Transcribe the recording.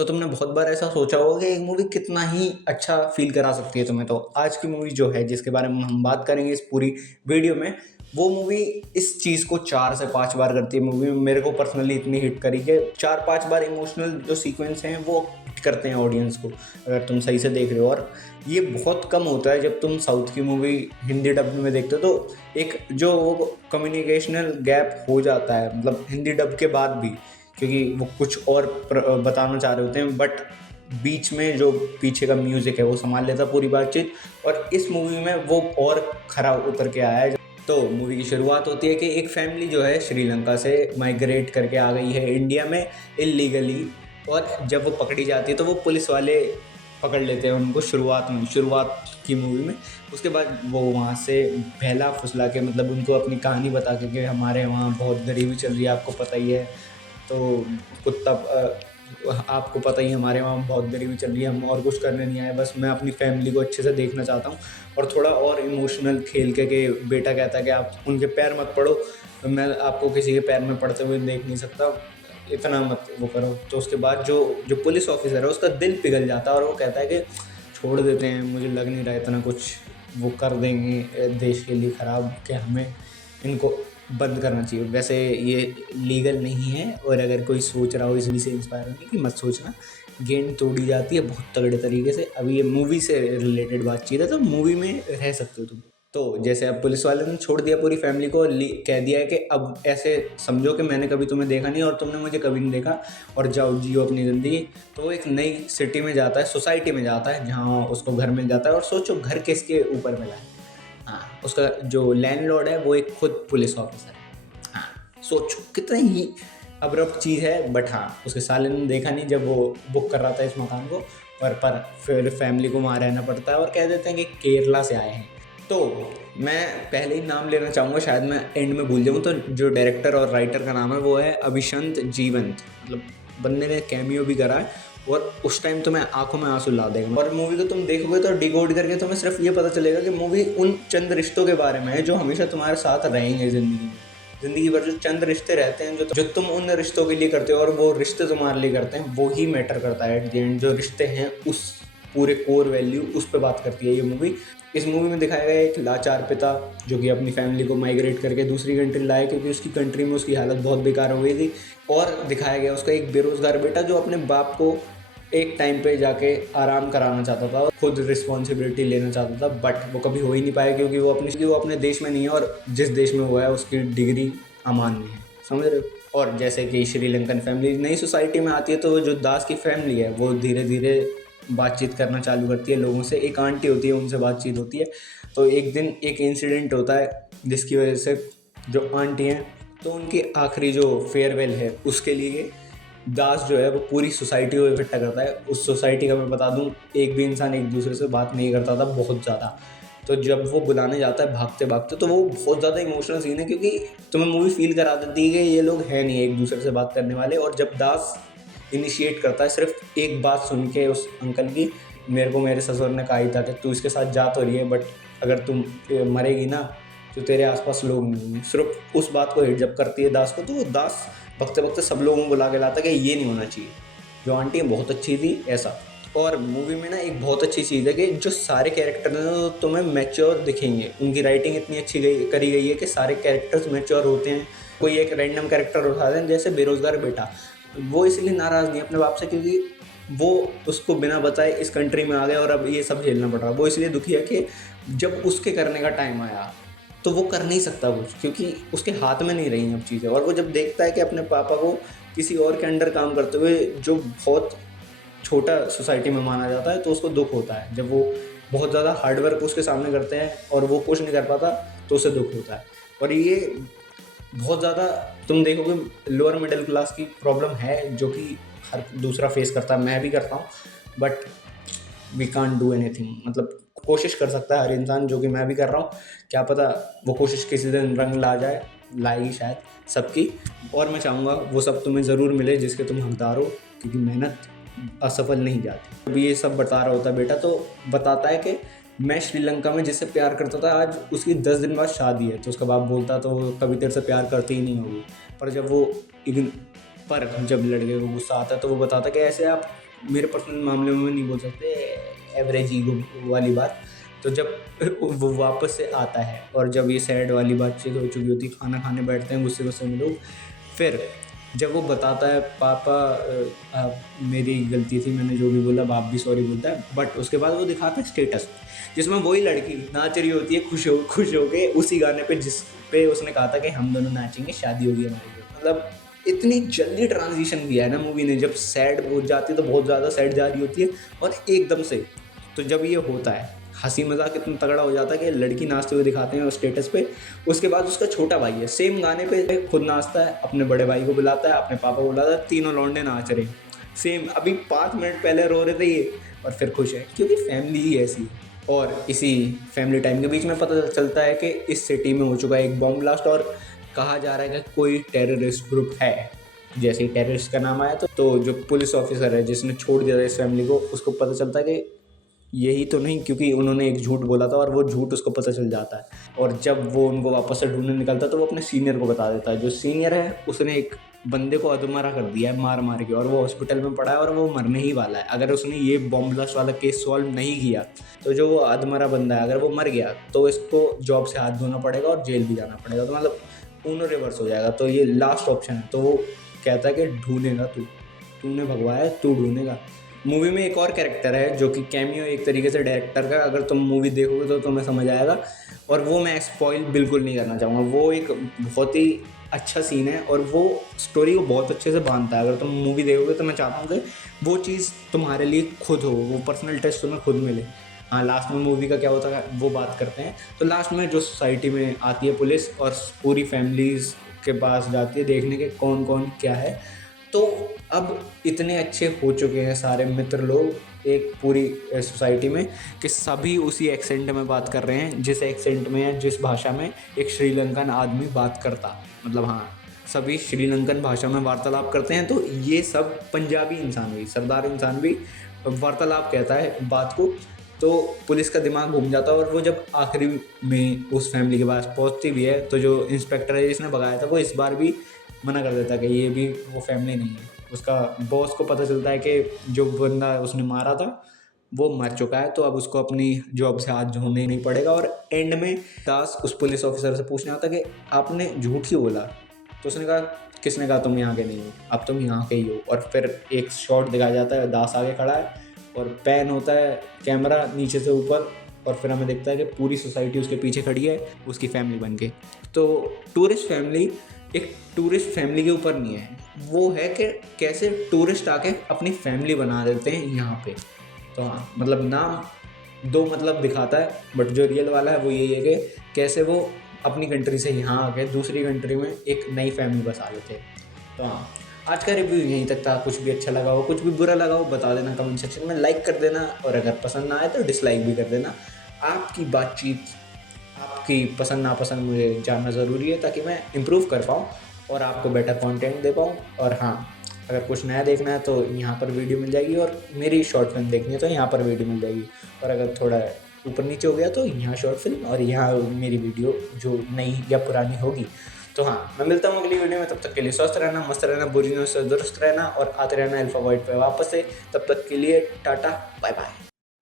तो तुमने बहुत बार ऐसा सोचा होगा कि एक मूवी कितना ही अच्छा फ़ील करा सकती है तुम्हें। तो आज की मूवी जो है जिसके बारे में हम बात करेंगे इस पूरी वीडियो में, वो मूवी इस चीज़ को 4 से 5 बार करती है। मूवी मेरे को पर्सनली इतनी हिट करी कि 4-5 बार इमोशनल जो सीक्वेंस हैं वो हिट करते हैं ऑडियंस को, अगर तुम सही से देख रहे हो। और ये बहुत कम होता है जब तुम साउथ की मूवी हिंदी डब में देखते हो, तो एक जो वो कम्युनिकेशनल गैप हो जाता है, मतलब हिंदी डब के बाद भी, क्योंकि वो कुछ और बताना चाह रहे होते हैं, बट बीच में जो पीछे का म्यूज़िक है वो संभाल लेता पूरी बातचीत। और इस मूवी में वो और खरा उतर के आया है। तो मूवी की शुरुआत होती है कि एक फैमिली जो है श्रीलंका से माइग्रेट करके आ गई है इंडिया में इल्लीगली, और जब वो पकड़ी जाती है तो वो पुलिस वाले पकड़ लेते हैं उनको शुरुआत की मूवी में। उसके बाद वो वहाँ से बहला फुसला के, मतलब उनको अपनी कहानी बता के कि हमारे वहाँ बहुत गरीबी चल रही है, आपको पता ही है। तो कुत्ता आपको पता ही हमारे वहाँ बहुत गरीबी चल रही है, हम और कुछ करने नहीं आए, बस मैं अपनी फैमिली को अच्छे से देखना चाहता हूँ। और थोड़ा और इमोशनल खेल के कि बेटा कहता है कि आप उनके पैर मत पड़ो, मैं आपको किसी के पैर में पड़ते हुए देख नहीं सकता, इतना मत वो करो। तो उसके बाद जो जो पुलिस ऑफिसर है उसका दिल पिघल जाता है और वो कहता है कि छोड़ देते हैं, मुझे लग नहीं रहा इतना कुछ वो कर देंगे देश के लिए ख़राब, कि हमें इनको बंद करना चाहिए। वैसे ये लीगल नहीं है, और अगर कोई सोच रहा हो इस मूवी से इंस्पायर होने की, मत सोचना, गेंद तोड़ी जाती है बहुत तगड़े तरीके से। अभी ये मूवी से रिलेटेड बातचीत है, तो मूवी में रह सकते हो तुम। तो जैसे अब पुलिस वाले ने छोड़ दिया पूरी फैमिली को, कह दिया है कि अब ऐसे समझो कि मैंने कभी तुम्हें देखा नहीं और तुमने मुझे कभी नहीं देखा, और जाओ जियो अपनी ज़िंदगी। तो वो एक नई सिटी में जाता है, सोसाइटी में जाता है, जहाँ उसको घर मिल जाता है। और सोचो घर किसके ऊपर मिला है। हाँ, उसका जो लैंडलॉर्ड है वो एक खुद पुलिस ऑफिसर है। हाँ, सोचो कितनी ही अब्रप्ट चीज़ है। बट हाँ, उसके साले ने देखा नहीं जब वो बुक कर रहा था इस मकान को, पर फिर फैमिली को वहाँ रहना पड़ता है और कह देते हैं कि केरला से आए हैं। तो मैं पहले ही नाम लेना चाहूँगा, शायद मैं एंड में भूल जाऊँ। तो जो डायरेक्टर और राइटर का नाम है वो है अभिशंत जीवंत। मतलब बंदे ने कैमियो भी करा है, और उस टाइम तो मैं आंखों में आंसू ला देगा। और मूवी को तुम देखोगे तो डिकोड करके तुम्हें सिर्फ ये पता चलेगा कि मूवी उन चंद रिश्तों के बारे में है जो हमेशा तुम्हारे साथ रहेंगे ज़िंदगी में। ज़िंदगी भर जो चंद रिश्ते रहते हैं, जो तुम उन रिश्तों के लिए करते हो और वो रिश्ते तुम्हारे लिए करते हैं, वो ही मैटर करता है एट द एंड। जो रिश्ते हैं उस पूरे कोर वैल्यू, उस पर बात करती है ये मूवी। इस मूवी में दिखाया गया एक लाचार पिता जो कि अपनी फैमिली को माइग्रेट करके दूसरी कंट्री लाए, क्योंकि उसकी कंट्री में उसकी हालत बहुत बेकार हो गई थी। और दिखाया गया उसका एक बेरोज़गार बेटा जो अपने बाप को एक टाइम पे जाके आराम कराना चाहता था, खुद रिस्पॉन्सिबिलिटी लेना चाहता था, बट वो कभी हो ही नहीं पाया क्योंकि वो अपने देश में नहीं है, और जिस देश में हुआ है उसकी डिग्री अमान्य है। समझ रहे हो। और जैसे कि श्रीलंकन फैमिली नई सोसाइटी में आती है, तो जो दास की फैमिली है वो धीरे धीरे बातचीत करना चालू करती है लोगों से। एक आंटी होती है, उनसे बातचीत होती है। तो एक दिन एक इंसिडेंट होता है जिसकी वजह से जो आंटी हैं, तो उनकी आखिरी जो फेयरवेल है उसके लिए दास जो है वो पूरी सोसाइटी को इकट्ठा करता है। उस सोसाइटी का मैं बता दूं, एक भी इंसान एक दूसरे से बात नहीं करता था बहुत ज़्यादा। तो जब वो बुलाने जाता है भागते भागते, तो वो बहुत ज़्यादा इमोशनल सीन है, क्योंकि तुम्हें मूवी फील करा देती है कि ये लोग हैं नहीं एक दूसरे से बात करने वाले। और जब दास इनिशिएट करता है सिर्फ एक बात सुन के उस अंकल की, मेरे को मेरे ससुर ने कहा ही था कि तू इसके साथ जा तो रही है, बट अगर तुम मरेगी ना तो तेरे आसपास लोग नहीं होंगे। सिर्फ उस बात को हिट जब करती है दास को, तो वो दास भगते भगते सब लोगों को बुला के लाता कि ये नहीं होना चाहिए। जो आंटी है बहुत अच्छी थी ऐसा। और मूवी में ना एक बहुत अच्छी चीज़ है कि जो सारे कैरेक्टर हैं वो तुम्हें मैच्योर दिखेंगे। उनकी राइटिंग इतनी अच्छी करी गई है कि सारे कैरेक्टर्स मैच्योर होते हैं। कोई एक रैंडम कैरेक्टर उठा दें, जैसे बेरोज़गार बेटा, वो इसलिए नाराज़ नहीं अपने बाप से क्योंकि वो उसको बिना बताए इस कंट्री में आ गया और अब ये सब झेलना पड़ रहा। वो इसलिए दुखी है कि जब उसके करने का टाइम आया तो वो कर नहीं सकता कुछ, क्योंकि उसके हाथ में नहीं रही अब चीज़ें। और वो जब देखता है कि अपने पापा को किसी और के अंडर काम करते हुए, जो बहुत छोटा सोसाइटी में माना जाता है, तो उसको दुख होता है। जब वो बहुत ज़्यादा हार्डवर्क उसके सामने करते हैं और वो कुछ नहीं कर पाता, तो उसे दुख होता है। और ये बहुत ज़्यादा तुम देखोगे लोअर मिडिल क्लास की प्रॉब्लम है, जो कि हर दूसरा फेस करता है, मैं भी करता हूँ। But we can't do anything, मतलब कोशिश कर सकता है हर इंसान, जो कि मैं भी कर रहा हूँ। क्या पता वो कोशिश किसी दिन रंग लाएगी शायद सबकी। और मैं चाहूँगा वो सब तुम्हें ज़रूर मिले जिसके तुम हकदार हो, क्योंकि मेहनत असफल नहीं जाती। अभी ये सब बता रहा होता है बेटा, तो बताता है कि मैं श्रीलंका में जिससे प्यार करता था, आज उसकी 10 दिन बाद शादी है। तो उसका बाप बोलता तो कभी तेरे से प्यार करती ही नहीं होगी। पर जब लड़के को गुस्सा आता है तो वो बताता कि ऐसे आप मेरे पर्सनल मामले में मैं नहीं बोल सकते, एवरेज ईगो वाली बात। तो जब वो वापस से आता है और जब ये सैड वाली बातचीत हो चुकी होती, खाना खाने बैठते हैं गुस्से गुस्से में लोग, फिर जब वो बताता है पापा मेरी गलती थी, मैंने जो भी बोला, बाप भी सॉरी बोलता है, बट उसके बाद वो दिखाता है स्टेटस जिसमें वही लड़की नाच रही होती है खुश हो के उसी गाने पे जिस पे उसने कहा था कि हम दोनों नाचेंगे, शादी होगी हमारी। मतलब इतनी जल्दी ट्रांजिशन किया है ना मूवी ने, जब सैड हो जाती है तो बहुत ज़्यादा सैड जा रही होती है और एकदम से, तो जब ये होता है हंसी मजाक इतना तगड़ा हो जाता है कि लड़की नाचते हुए दिखाते हैं स्टेटस पे। उसके बाद उसका छोटा भाई है सेम गाने पे खुद नाचता है, अपने बड़े भाई को बुलाता है, अपने पापा को बुलाता है, तीनों लौंडे नाच रहे हैं सेम। अभी 5 मिनट पहले रो रहे थे ये और फिर खुश है, क्योंकि फैमिली ही ऐसी है। और इसी फैमिली टाइम के बीच में पता चलता है कि इस सिटी में हो चुका है एक बॉम्ब ब्लास्ट और कहा जा रहा है कि कोई टेररिस्ट ग्रुप है। जैसे ही टेररिस्ट का नाम आया तो जो पुलिस ऑफिसर है जिसने छोड़ दिया था इस फैमिली को, उसको पता चलता है कि यही तो नहीं, क्योंकि उन्होंने एक झूठ बोला था और वो झूठ उसको पता चल जाता है। और जब वो उनको वापस से ढूंढने निकलता है तो वो अपने सीनियर को बता देता है। जो सीनियर है उसने एक बंदे को अधमरा कर दिया है मार मार के, और वो हॉस्पिटल में पड़ा है और वो मरने ही वाला है। अगर उसने ये बॉम्ब ब्लास्ट वाला केस सॉल्व नहीं किया तो जो वो अधमरा बंदा है अगर वो मर गया तो इसको जॉब से हाथ धोना पड़ेगा और जेल भी जाना पड़ेगा। तो मतलब उन्होंने रिवर्स हो जाएगा। तो ये लास्ट ऑप्शन है। तो वो कहता है कि ढूंढेगा तूने भगवाया, तू ढूंढेगा। मूवी में एक और कैरेक्टर है जो कि कैमियो एक तरीके से डायरेक्टर का, अगर तुम मूवी देखोगे तो तुम्हें समझ आएगा, और वो मैं स्पॉइल बिल्कुल नहीं करना चाहूँगा। वो एक बहुत ही अच्छा सीन है और वो स्टोरी को बहुत अच्छे से बांधता है। अगर तुम मूवी देखोगे तो मैं चाहता हूँ कि वो चीज़ तुम्हारे लिए खुद हो, वो पर्सनल टच तुम्हें खुद मिले। हाँ, लास्ट में मूवी का क्या होता है वो बात करते हैं। तो लास्ट में जो सोसाइटी में आती है पुलिस और पूरी फैमिलीज़ के पास जाती है देखने के कौन कौन क्या है। तो अब इतने अच्छे हो चुके हैं सारे मित्र लोग एक पूरी सोसाइटी में कि सभी उसी एक्सेंट में बात कर रहे हैं जिस एक्सेंट में या जिस भाषा में एक श्रीलंकन आदमी बात करता। मतलब हाँ, सभी श्रीलंकन भाषा में वार्तालाप करते हैं। तो ये सब पंजाबी इंसान भी, सरदार इंसान भी वार्तालाप कहता है बात को। तो पुलिस का दिमाग घूम जाता है और वो जब आखिरी में उस फैमिली के पास पहुंचती भी है तो जो इंस्पेक्टर है जिसने भगाया था वो इस बार भी मना कर देता है कि ये भी वो फैमिली नहीं है। उसका बॉस को पता चलता है कि जो बंदा उसने मारा था वो मर चुका है, तो अब उसको अपनी जॉब से हाथ धोने नहीं पड़ेगा। और एंड में दास उस पुलिस ऑफिसर से पूछने आता कि आपने झूठ क्यों बोला। तो उसने कहा, किसने कहा तुम यहाँ के नहीं हो, अब तुम यहाँ के ही हो। और फिर एक शॉट दिखाया जाता है, दास आगे खड़ा है और पैन होता है कैमरा नीचे से ऊपर, और फिर हमें दिखता है कि पूरी सोसाइटी उसके पीछे खड़ी है उसकी फैमिली बन के। तो टूरिस्ट फैमिली एक टूरिस्ट फैमिली के ऊपर नहीं है, वो है कि कैसे टूरिस्ट आके अपनी फैमिली बना देते हैं यहाँ पे। तो हाँ, मतलब नाम दो मतलब दिखाता है, बट जो रियल वाला है वो यही है कि कैसे वो अपनी कंट्री से यहाँ आके दूसरी कंट्री में एक नई फैमिली बसा लेते हैं। तो हाँ, आज का रिव्यू यहीं तक था। कुछ भी अच्छा लगा हो, कुछ भी बुरा लगा हो, बता देना कमेंट सेक्शन में, लाइक कर देना, और अगर पसंद ना आए तो डिसलाइक भी कर देना। आपकी बातचीत, आपकी पसंद नापसंद मुझे जानना ज़रूरी है ताकि मैं इम्प्रूव कर पाऊँ और आपको बेटर कंटेंट दे पाऊँ। और हाँ, अगर कुछ नया देखना है तो यहाँ पर वीडियो मिल जाएगी, और मेरी शॉर्ट फिल्म देखनी है तो यहाँ पर वीडियो मिल जाएगी। और अगर थोड़ा ऊपर नीचे हो गया तो यहाँ शॉर्ट फिल्म और यहाँ मेरी वीडियो जो नई या पुरानी होगी। तो हाँ, मैं मिलता हूँ अगली वीडियो में। तब तक के लिए स्वस्थ रहना, मस्त रहना, बुरी न्यूज़ से दुरुस्त रहना और आते रहना अल्फा वॉइड पे वापस से। तब तक के लिए टाटा, बाय बाय।